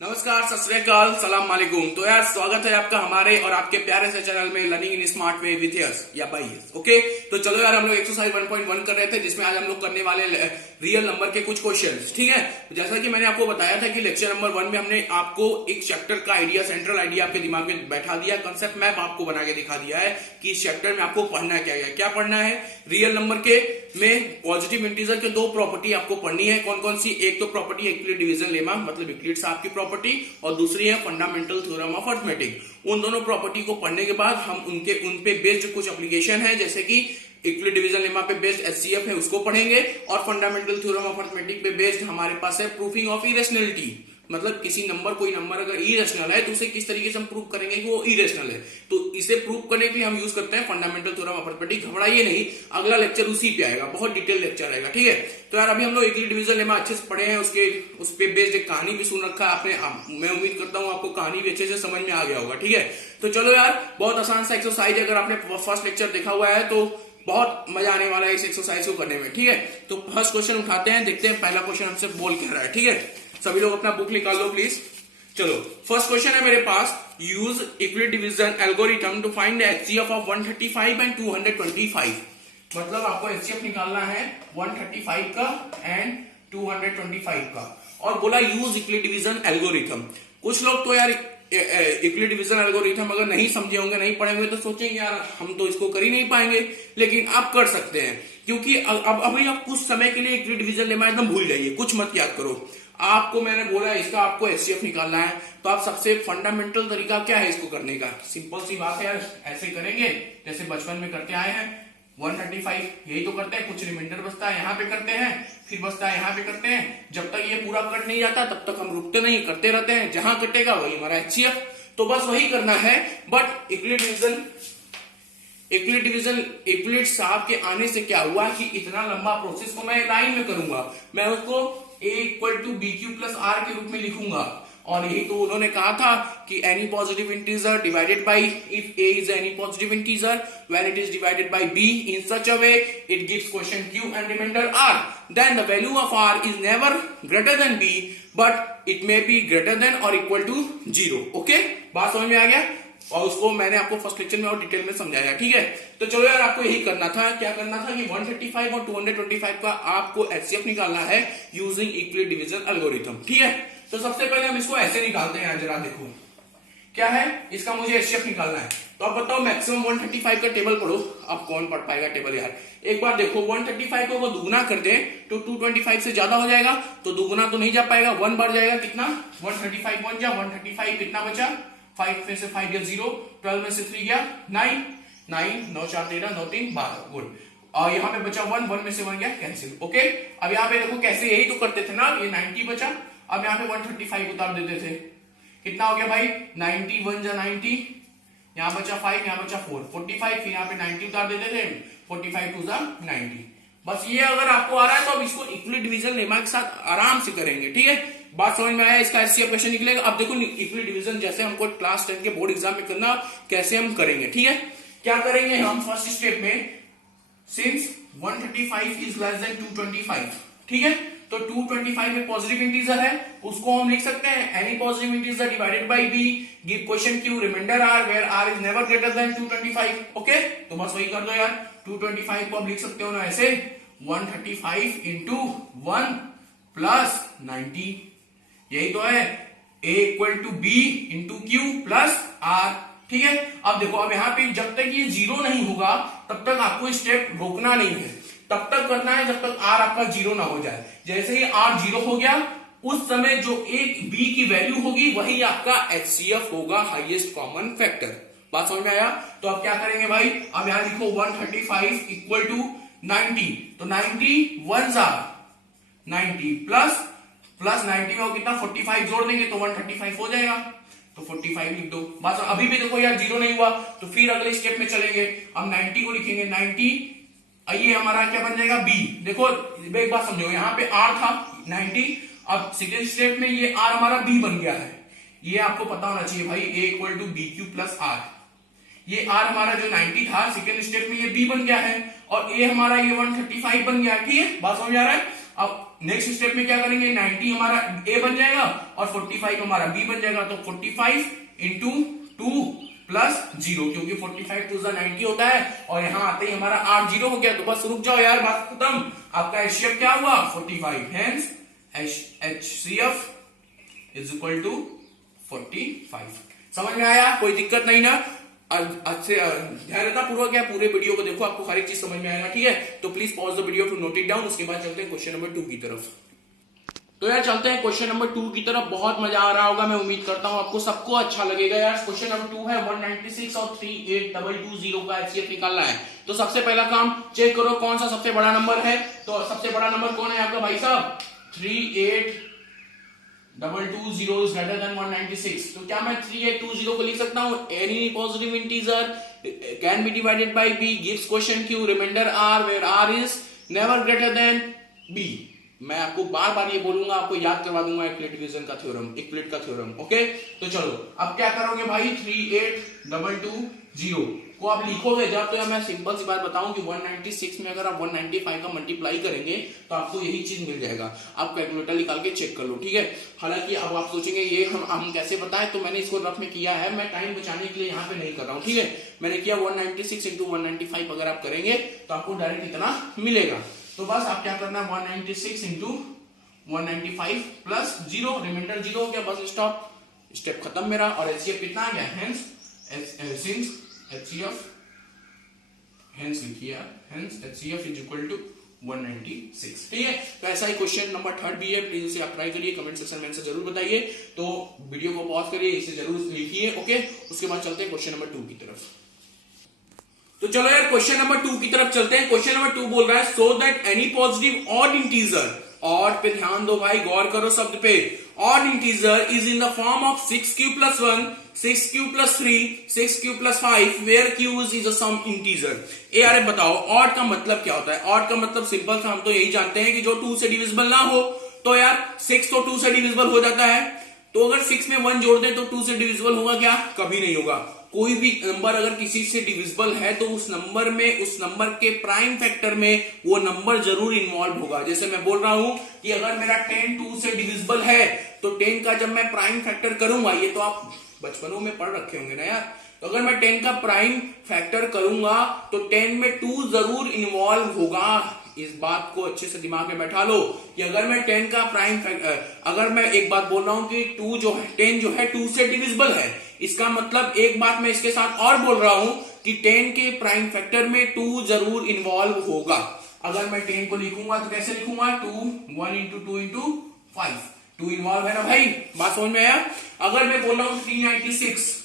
नमस्कार, सत श्री अकाल, सलाम वालेकुम। तो यार स्वागत है आपका हमारे और आपके प्यारे से चैनल में learning in smart way with yes या बाय यस। ओके, तो चलो यार हम लोग एक्सरसाइज 1.1 कर रहे थे जिसमें आज हम लोग करने वाले रियल नंबर के कुछ क्वेश्चंस। ठीक है, तो जैसा कि मैंने आपको बताया था कि लेक्चर नंबर 1 में हमने आपको एक चैप्टर का आइडिया, सेंट्रल आइडिया आपके दिमाग में बैठा दिया, कंसेप्ट मैप आपको बना के दिखा दिया है कि इस चैप्टर में आपको पढ़ना क्या पढ़ना है। रियल नंबर के में पॉजिटिव इंटीजर के दो प्रॉपर्टी आपको पढ़नी है। कौन कौन सी? एक तो प्रॉपर्टी यूक्लिड डिवीजन लेमा, मतलब यूक्लिड साहब की प्रॉपर्टी, और दूसरी है फंडामेंटल थ्योरम ऑफ अरिथमेटिक। उन दोनों प्रॉपर्टी को पढ़ने के बाद हम उन पे बेस्ड कुछ एप्लीकेशन है, जैसे कि यूक्लिड डिवीजन लेमा पे बेस्ड एचसीएफ है, उसको पढ़ेंगे, और फंडामेंटल थ्योरम ऑफ अरिथमेटिक पे बेस्ड हमारे पास है प्रूफिंग ऑफ इरेशनलिटी, मतलब किसी नंबर, कोई नंबर अगर इरेशनल है तो उसे किस तरीके से हम प्रूव करेंगे कि वो इरेशनल है। तो इसे प्रूव करने के लिए हम यूज करते हैं फंडामेंटल थ्योरम ऑफ अरिथमेटिक। घबराइए नहीं, अगला लेक्चर उसी पे आएगा, बहुत डिटेल लेक्चर रहेगा। ठीक है, तो यार अभी हम लोग यूक्लिड डिवीजन लेमा अच्छे से पढ़े हैं, उस पे बेस्ड एक कहानी भी सुन रखा है आपने। मैं उम्मीद करता हूँ आपको कहानी भी अच्छे से समझ में आ गया होगा। ठीक है, तो चलो यार, बहुत आसान सा एक्सरसाइज, अगर आपने फर्स्ट लेक्चर देखा हुआ है तो बहुत मजा आने वाला है इस एक्सरसाइज को करने में। ठीक है, तो फर्स्ट क्वेश्चन उठाते हैं, देखते हैं पहला क्वेश्चन हमसे बोल क्या रहा है। ठीक है, सभी लोग अपना बुक निकाल लो प्लीज। चलो, फर्स्ट क्वेश्चन है मेरे पास, use Euclid division algorithm to find HCF of 135 and 225। मतलब आपको एचसीएफ निकालना है 135 का एंड 225 का, और बोला यूज यूक्लिड डिवीजन एल्गोरिथम। कुछ लोग तो यार यूक्लिड डिवीजन एल्गोरिथम अगर नहीं समझे होंगे, नहीं पढ़े होंगे, तो सोचेंगे यार हम तो इसको कर ही नहीं पाएंगे, लेकिन आप कर सकते हैं, क्योंकि अब अभी आप कुछ समय के लिए यूक्लिड डिवीजन लेमा एकदम भूल जाइए, कुछ मत याद करो। आपको मैंने बोला इसका आपको एचसीएफ निकालना है, तो आप सबसे फंडामेंटल तरीका क्या है इसको करने का? सिंपल सी बात है यार, ऐसे करेंगे जैसे बचपन में करते आए हैं। 135 यही तो करते हैं, कुछ रिमाइंडर बचता है यहाँ पे करते हैं, फिर बचता है यहाँ पे करते हैं। जब तक ये पूरा कट नहीं जाता तब तक हम रुकते नहीं, करते रहते हैं, जहां कटेगा वही हमारा एचसीएफ। तो बस वही करना है। बट यूक्लिड साहब के आने से क्या हुआ कि इतना लंबा प्रोसेस को मैं लाइन में करूंगा, मैं उसको a equal to B Q plus R के रूप में लिखूंगा। और यही तो उन्होंने कहा था कि any positive integer divided by, if a is any positive integer when it is divided by b in such a way it gives quotient q and remainder r, then the value of r is never greater than b but it may be greater than और equal to 0। Okay, बात समझ में आ गया? और उसको मैंने आपको first lecture में और डिटेल में समझाया। ठीक है, तो चलो यार, आपको यही करना था। क्या करना था कि 135 और 225 का आपको एचसीएफ निकालना है यूजिंग यूक्लिड डिवीजन एल्गोरिथम। ठीक है, तो सबसे पहले हम इसको ऐसे निकालते हैं। जरा देखो क्या है, इसका मुझे एचसीएफ निकालना है। तो आप बताओ मैक्सिमम 135 का टेबल पढ़ो। अब कौन पढ़ पाएगा टेबल यार? एक बार देखो, 135 को वो दुगुना कर दे तो 225 से ज्यादा हो जाएगा, तो दुगुना तो नहीं जा पाएगा, 1 बढ़ जाएगा। कितना? 135 बन जा 135, कितना बचा? 5 में से 5 गया 0, 12 में से 3 गया 9, 9 4 13 9 3 12। गुड। और यहाँ पे बचा 1 में से 1 गया कैंसिल। ओके, अब यहाँ पे देखो कैसे, यही तो करते थे ना। ये 90 बचा, अब यहाँ पे 135 उतार देते थे। कितना हो गया भाई? 90 1 जा 90, यहाँ बचा 5, यहाँ बचा 4, 45, फिर यहाँ पे 90 उतार देते थे, 45 2 जा 90। बस ये अगर आपको आ रहा है तो अब इसको यूक्लिड डिवीजन लेमा के साथ आराम से करेंगे। ठीक है, बात समझ में आया? इसका एचसीएफ क्वेश्चन निकलेगा। अब देखो यूक्लिड डिवीजन जैसे हमको क्लास 10 के बोर्ड एग्जाम में करना, कैसे हम करेंगे। ठीक है, क्या करेंगे हम? फर्स्ट स्टेप में, सिंस 135 इज लेस देन 225, ठीक है, तो 225 में पॉजिटिव इंटीजर है, उसको हम लिख सकते हैं any positive integer divided by b give quotient q remainder r where r is never greater than 225। Okay, तो बस वही कर दो यार। 225 को आप लिख सकते हो ना ऐसे, 135 इंटू 1 प्लस 90, यही तो है, a equal to b into Q plus r। ठीक है, अब देखो, अब यहाँ पे जब तक ये 0 नहीं होगा तब तक आपको स्टेप रोकना नहीं है, तब तक करना है जब तक r आपका 0 ना हो जाए। जैसे ही r 0 हो गया, उस समय जो एक b की वैल्यू होगी वही आपका एचसीएफ होगा, हाईएस्ट कॉमन फैक्टर। बात समझ में आया? तो अब क्या करेंगे भाई? अब यहां लिखो 135 इक्वल टू 90, तो 90 1 जा 90 प्लस 90 में कितना 45 जोड़ देंगे तो 135 हो जाएगा, तो 45 लिख दो। बस अभी भी देखो यार 0 नहीं हुआ, तो फिर अगले स्टेप में चलेंगे। अब 90 को लिखेंगे 90, ये हमारा क्या बन जाएगा? b। देखो एक बात समझो, यहाँ पे r था 90, अब सेकेंड स्टेप में ये r हमारा b बन गया है। ये आपको पता होना चाहिए भाई, a equal to B Q plus R. ये r हमारा जो 90 था सेकेंड स्टेप में ये b बन गया है, और a हमारा ये 135 बन गया है। ठीक है, बात समझ आ रहा है? अब नेक्स्ट स्टेप में क्या करेंगे, 90 हमारा ए बन जाएगा और 45 हमारा बी बन जाएगा। तो 45 इंटू 2 प्लस 0, क्योंकि 45 टू 90 होता है और यहां आते ही हमारा 8 0 हो गया। तो बस रुक जाओ यार, बात खत्म। आपका HCF क्या हुआ, 45। Hence HCF is equal to 45। समझ में आया, कोई दिक्कत नहीं ना? अच्छे ध्यानता पूर्वक या पूरे वीडियो को देखो, आपको हर एक चीज समझ में आएगा, ठीक है? तो please pause the video to note it down. उसके बाद चलते हैं क्वेश्चन नंबर 2 की तरफ। तो यार चलते हैं क्वेश्चन नंबर 2 की तरफ। बहुत मजा आ रहा होगा, मैं उम्मीद करता हूं आपको सबको अच्छा लगेगा यार। क्वेश्चन नंबर 2 है 196 और 38220 का HCF निकालना है। तो सबसे पहला काम चेक करो कौन सा सबसे बड़ा नंबर है। तो सबसे बड़ा नंबर कौन है आपका भाई साहब, 38220 इज ग्रेटर देन 196। तो क्या मैं 3820 को लिख सकता हूं, any positive integer can be divided by b gives question q remainder r where r is never greater than b। मैं आपको बार बार ये बोलूंगा, आपको याद करवा दूंगा यूक्लिड डिवीजन का थ्योरम, यूक्लिड का थ्योरम। ओके, तो चलो अब क्या करोगे भाई, 38220 को आप लिखोगे जब, तो मैं सिंपल सी बात बताऊं कि 196 में अगर आप 195 का मल्टीप्लाई करेंगे तो आपको यही चीज मिल जाएगा। आप कैलकुलेटर निकाल के चेक कर लो, ठीक है? हालांकि अब आप सोचेंगे ये हम कैसे बताएं, तो मैंने इसको रफ में किया है, मैं टाइम बचाने के लिए यहाँ पे नहीं कर रहा हूँ, ठीक है? मैंने किया 196 इंटू 195 अगर आप करेंगे तो आपको डायरेक्ट इतना मिलेगा। तो बस आप क्या करना है, 196 इंटू 195 प्लस 0, रिमाइंडर 0 हो गया, बस स्टॉप, स्टेप खत्म मेरा। और HCF कितना आ गया, hence HCF is equal to 196, ठीक है? तो ऐसा ही क्वेश्चन नंबर 3 भी है, प्लीज इसे आप ट्राई करिए, कमेंट सेक्शन में आंसर जरूर बताइए। तो वीडियो को पॉज करिए, इसे जरूर लिखिए, ओके? उसके बाद चलते हैं क्वेश्चन नंबर 2 की तरफ। तो चलो यार क्वेश्चन नंबर 2 की तरफ चलते हैं। क्वेश्चन नंबर 2 बोल रहा है so that any positive odd integer, odd पे ध्यान दो भाई, गौर करो शब्द पे, odd integer is in the form of 6q plus 1, 6q plus 3, 6q plus 5 where q is a some integer. ए यार बताओ ऑड का मतलब क्या होता है? ऑड का मतलब सिंपल सा हम तो यही जानते हैं कि जो 2 से डिविजिबल ना हो। तो यार 6 तो 2 से डिविजिबल हो जाता है, तो अगर 6 में 1 जोड़ दें तो 2 से डिविजिबल होगा क्या? कभी नहीं होगा। कोई भी नंबर अगर किसी से डिविजिबल है तो उस नंबर के प्राइम फैक्टर में वो नंबर जरूर इन्वॉल्व होगा। जैसे मैं बोल रहा हूं कि अगर मेरा 10 2 से डिविजिबल है तो 10 का जब मैं प्राइम फैक्टर करूंगा, ये तो आप बचपनों में पढ़ रखे होंगे ना यार, तो अगर मैं 10 का प्राइम फैक्टर करूंगा तो 10 में 2 जरूर इन्वॉल्व होगा। इस बात को अच्छे से दिमाग में बैठा लो कि अगर मैं 10 का प्राइम फैक्टर, अगर मैं एक बात बोल रहा हूं कि 10 जो है 2 से डिविजिबल है, इसका मतलब एक बात मैं इसके साथ और बोल रहा हूं कि 10 के प्राइम फैक्टर में 2 जरूर इन्वॉल्व होगा। अगर मैं 10 को लिखूंगा तो कैसे लिखूंगा, 1 इंटू 2 इंटू 5, 2 इन्वॉल्व है ना भाई, बात समझ में आया? अगर मैं बोल रहा हूं 396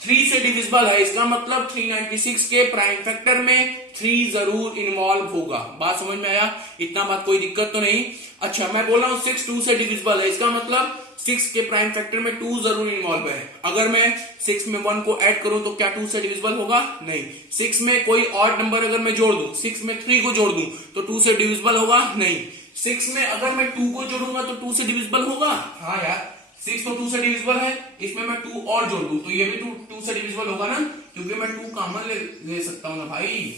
3 से डिविजिबल है, इसका मतलब 396 के प्राइम फैक्टर में 3 जरूर इन्वॉल्व होगा। बात समझ में आया? इतना बात कोई दिक्कत तो नहीं। अच्छा मैं बोल रहा हूं 6 2 से डिविजिबल है, इसका मतलब 6 के प्राइम फैक्टर में 2 जरूर इन्वॉल्व है। अगर मैं 6 में 1 को ऐड करूं तो क्या 2 से डिविजिबल होगा? नहीं। 6 में कोई ऑड नंबर अगर मैं जोड़ दूं, 6 में 3 को जोड़ दूं तो 2 से डिविजिबल होगा? नहीं। 6 में अगर मैं 2 को जोड़ूंगा तो 2 से डिविजिबल होगा? हाँ यार, 6 तो 2 से डिविजिबल है, इसमें मैं 2 और जोड़ दूं तो ये भी 2 से डिविजिबल होगा ना, क्योंकि मैं 2 कॉमन ले सकता हूं ना भाई।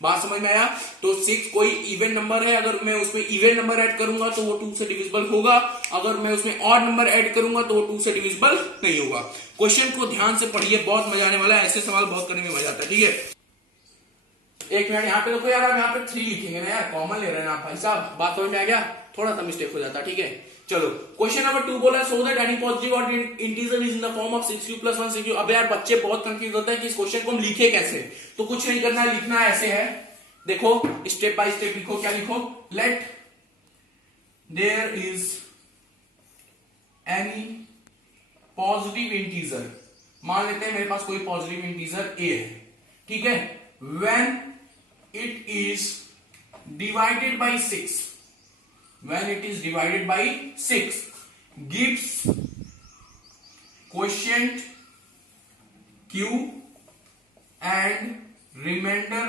बात समझ में आया? तो 6 कोई इवन नंबर है, अगर मैं उसमें इवन नंबर ऐड करूंगा तो वो 2 से डिविजिबल होगा, अगर मैं उसमें ऑड नंबर ऐड करूंगा तो वो 2 से डिविजिबल नहीं होगा। क्वेश्चन को ध्यान से पढ़िए, बहुत मजा आने वाला है, ऐसे सवाल बहुत करने में मजा आता है, ठीक है? एक मिनट यहाँ पे देखो यार, आप यहाँ पे 3 लिखेंगे ना यार, कॉमन ले रहे हैं आप भाई साहब, बात समझ में आ गया? थोड़ा सा मिस्टेक हो जाता है, ठीक है? चलो क्वेश्चन नंबर 2 बोला सो that any positive odd integer is in the form of 6q plus 1 6q। अब यार बच्चे बहुत कंफ्यूज होते हैं कि इस क्वेश्चन को हम लिखे कैसे। तो कुछ नहीं करना है, लिखना ऐसे है, देखो स्टेप बाय स्टेप लिखो। क्या लिखो? Let there is any positive integer, मान लेते हैं मेरे पास कोई पॉजिटिव इंटीजर a है, ठीक है? When it is divided by 6, when it is divided by 6 gives quotient q and remainder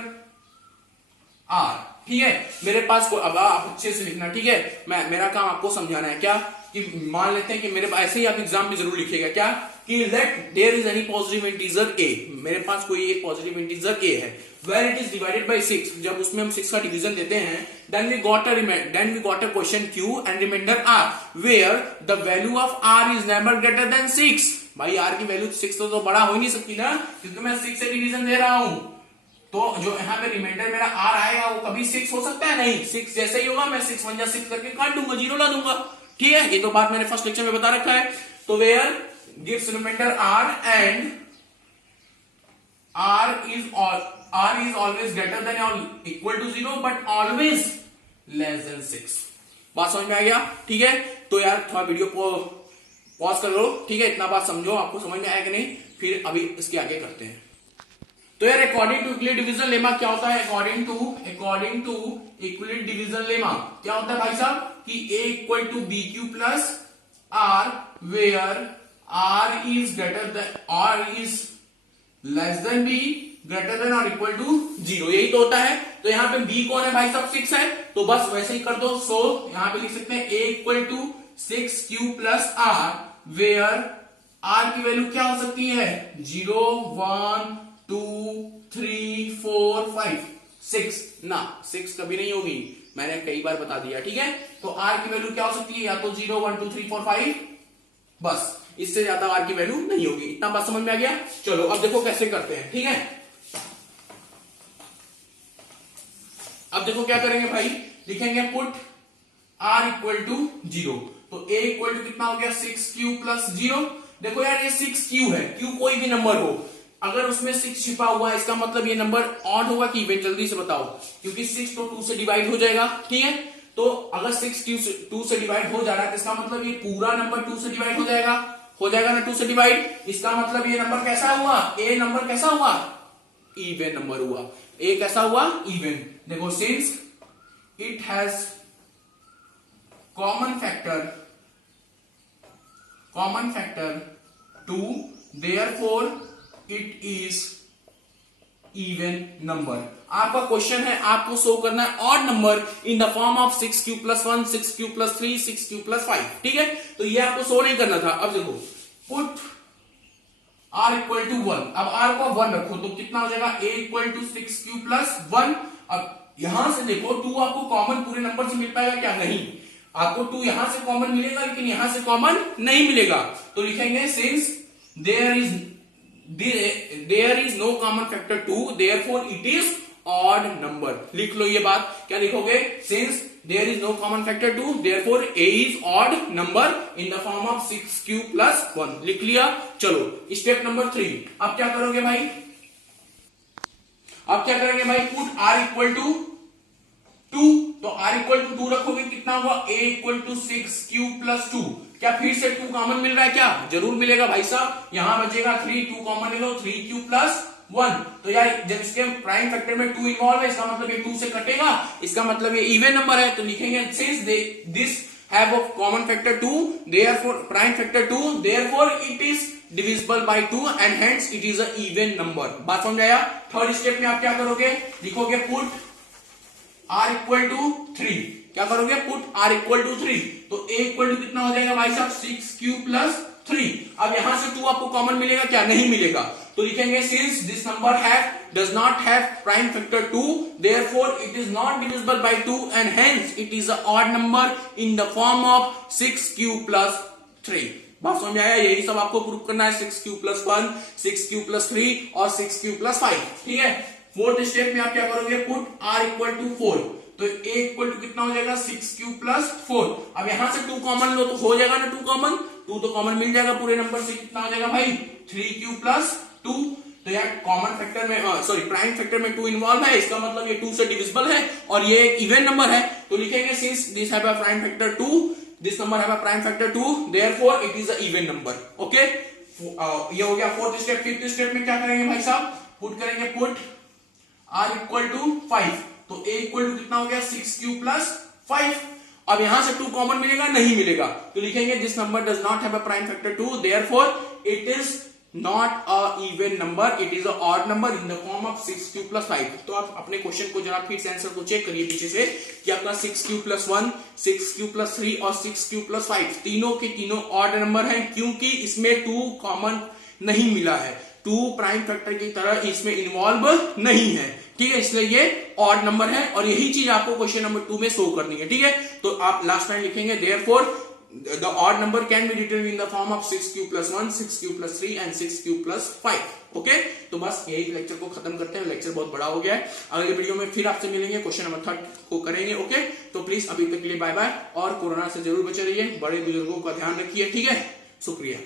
r, ठीक है? मेरे पास अब आप अच्छे से लिखना, ठीक है? मेरा काम आपको समझाना है क्या, कि मान लेते हैं कि मेरे पास ऐसे ही आप एग्जाम में जरूर लिखिएगा क्या, कि let there is any positive integer A, मेरे पास कोई एक पॉजिटिव इंटीजर ए है, where it is divided by 6, जब उसमें हम 6 का डिवीजन देते हैं, then we got a question q and remainder r where the value of r is never greater than 6। भाई आर की वैल्यू 6 तो बड़ा हो ही नहीं सकती ना, क्योंकि मैं 6 से डिवीजन दे रहा हूं। तो जो यहाँ पे रिमाइंडर मेरा आर आएगा वो कभी 6 हो सकता है? नहीं, 6 जैसे ही होगा मैं 6 1 6 करके काट दूंगा, 0 ला दूंगा। ठीक है, ये तो बात मैंने फर्स्ट लेक्चर में बता रखा है। तो where gives remainder r and r is always greater than और equal to 0 but always less than 6। बात समझ में आ गया? ठीक है, तो यार थोड़ा वीडियो को पॉज कर लो। ठीक है, इतना बात समझो, आपको समझ में आया कि नहीं, फिर अभी इसके आगे करते हैं। तो यार according to Euclid division lemma क्या होता है? According to Euclid division lemma क्या होता है भाई साहब कि a equal to B Q plus R where R is less than B greater than और इक्वल टू 0, यही तो होता है। तो यहाँ पे b कौन है भाई साहब? 6 है, तो बस वैसे ही कर दो। सो यहाँ पे लिख सकते हैं a equal to 6q plus R where r की वैल्यू क्या हो सकती है? 0 1 2 3 4 5 6 ना, 6 कभी नहीं होगी, मैंने कई बार बता दिया। ठीक है, तो r की वैल्यू क्या हो सकती है? या तो 0 1 2 3 4 5, बस इससे ज्यादा r की वैल्यू नहीं होगी। इतना बात समझ में आ गया? चलो अब देखो कैसे करते हैं। ठीक है, अब देखो क्या करेंगे भाई, लिखेंगे पुट r इक्वल टू 0, तो a इक्वल टू कितना हो गया? 6q plus 0। देखो यार ये 6q है, q कोई भी नंबर हो, अगर उसमें 6 छिपा हुआ है इसका मतलब ये नंबर ऑड होगा कि इवन? जल्दी से बताओ, क्योंकि 6 तो 2 से डिवाइड हो जाएगा। ठीक है, तो अगर 6 2 से डिवाइड हो जा रहा है तो इसका मतलब ये पूरा नंबर 2 से डिवाइड हो जाएगा ना 2 से डिवाइड। इसका मतलब ये नंबर कैसा हुआ? ए नंबर कैसा हुआ? इवन नंबर हुआ। ए कैसा हुआ? इवन। देखो since it has common factor 2 therefore it is even number. आपका क्वेश्चन है, आपको शो करना है odd number in the form of 6q plus 1 6q plus 3 6q plus 5। ठीक है, तो ये आपको शो नहीं करना था। अब देखो पुट r इक्वल टू 1, अब r को 1 रखो तो कितना हो जाएगा? a equal to 6q plus 1। अब यहां से देखो 2 आपको कॉमन पूरे नंबर से मिल पाएगा क्या? नहीं, आपको 2 यहां से कॉमन मिलेगा लेकिन यहां से कॉमन नहीं मिलेगा। तो लिखेंगे since there is no common factor 2 therefore it is odd number। लिख लो ये बात, क्या लिखोगे? since there is no common factor 2 therefore a is odd number in the form of 6q plus 1। लिख लिया। चलो स्टेप नंबर 3, अब क्या करोगे भाई? पुट r इक्वल टू 2, तो r इक्वल टू 2 रखोगे कितना होगा? a equal to 6q plus 2। क्या फिर से 2 कॉमन मिल रहा है क्या? जरूर मिलेगा भाई साहब, यहां बचेगा 3, 2 कॉमन ले लो 3q प्लस 1। तो यार जब इसके प्राइम फैक्टर में 2 इन्वॉल्व है इसका मतलब ये 2 से कटेगा, इसका मतलब ये इवन नंबर है। तो लिखेंगे since this have a common factor 2 therefore prime factor 2 therefore it is divisible by 2 and hence it is a even number. बात समझ आया? थर्ड स्टेप में आप क्या करोगे? लिखोगे पुट r इक्वल टू 3। क्या करोगे? पुट r इक्वल टू 3, तो a इक्वल टू कितना हो जाएगा भाई साहब? 6q plus 3। अब यहां से 2 आपको कॉमन मिलेगा क्या? नहीं मिलेगा, तो लिखेंगे since this number does not have prime factor 2 therefore it is not divisible by 2 and hence it is a odd number in the form of 6q plus 3। बात समझ में आया? यही सब आपको प्रूव करना है, 6q प्लस 1 6q प्लस 3 और 6q प्लस 5। ठीक है, फोर्थ स्टेप में आप क्या करोगे? पुट r इक्वल टू 4, तो a इक्वल टू कितना हो जाएगा? 6q plus 4। अब यहां से 2 कॉमन लो तो हो जाएगा ना 2 कॉमन, 2 तो कॉमन मिल जाएगा पूरे नंबर से। कितना हो जाएगा भाई? 3q plus 2। तो यार कॉमन फैक्टर में प्राइम फैक्टर में 2 इन्वॉल्व है, इसका मतलब ये 2 से डिविजिबल है और ये एक इवन नंबर है। तो लिखेंगे since this have a prime factor 2 this number have a prime factor 2 therefore it is a even number. Okay, ये हो गया फोर्थ स्टेप। फिफ्थ स्टेप में क्या करेंगे भाई साहब? पुट करेंगे पुट r इक्वल टू 5, तो a इक्वल टू कितना हो गया? 6q plus 5। अब यहां से 2 कॉमन मिलेगा? नहीं मिलेगा, तो लिखेंगे this number does not have a prime factor 2 therefore it is not a even number, it is a odd number in the form of 6 cube plus 5। तो आप अपने क्वेश्चन को जरा फिर से आंसर को चेक करिए पीछे से कि आपका 6 क्यूब प्लस 1, 6 क्यूब प्लस 3 और 6 क्यूब प्लस 5 तीनों के तीनों ऑड नंबर हैं, क्योंकि इसमें 2 कॉमन नहीं मिला है, 2 प्राइम फैक्टर की तरह इसमें इन्वॉल्व नहीं है, ठीक है, इसलिए ये ऑड नंबर है और यही चीज आपको क्वेश्चन नंबर 2 में शो करनी है, ठीक है। तो आप लास्ट टाइम लिखेंगे therefore the odd number can be written in the form of 6 cube plus 1, 6 cube plus 3 and 6 cube plus 5। Okay, तो बस यही लेक्चर को खत्म करते हैं, लेक्चर बहुत बड़ा हो गया है। अगले वीडियो में फिर आपसे मिलेंगे, क्वेश्चन नंबर 3 को करेंगे। ओके, तो प्लीज अभी तक के लिए बाय बाय और कोरोना से जरूर बचे रहिए, बड़े बुजुर्गों का ध्यान रखिए, ठीक है, शुक्रिया।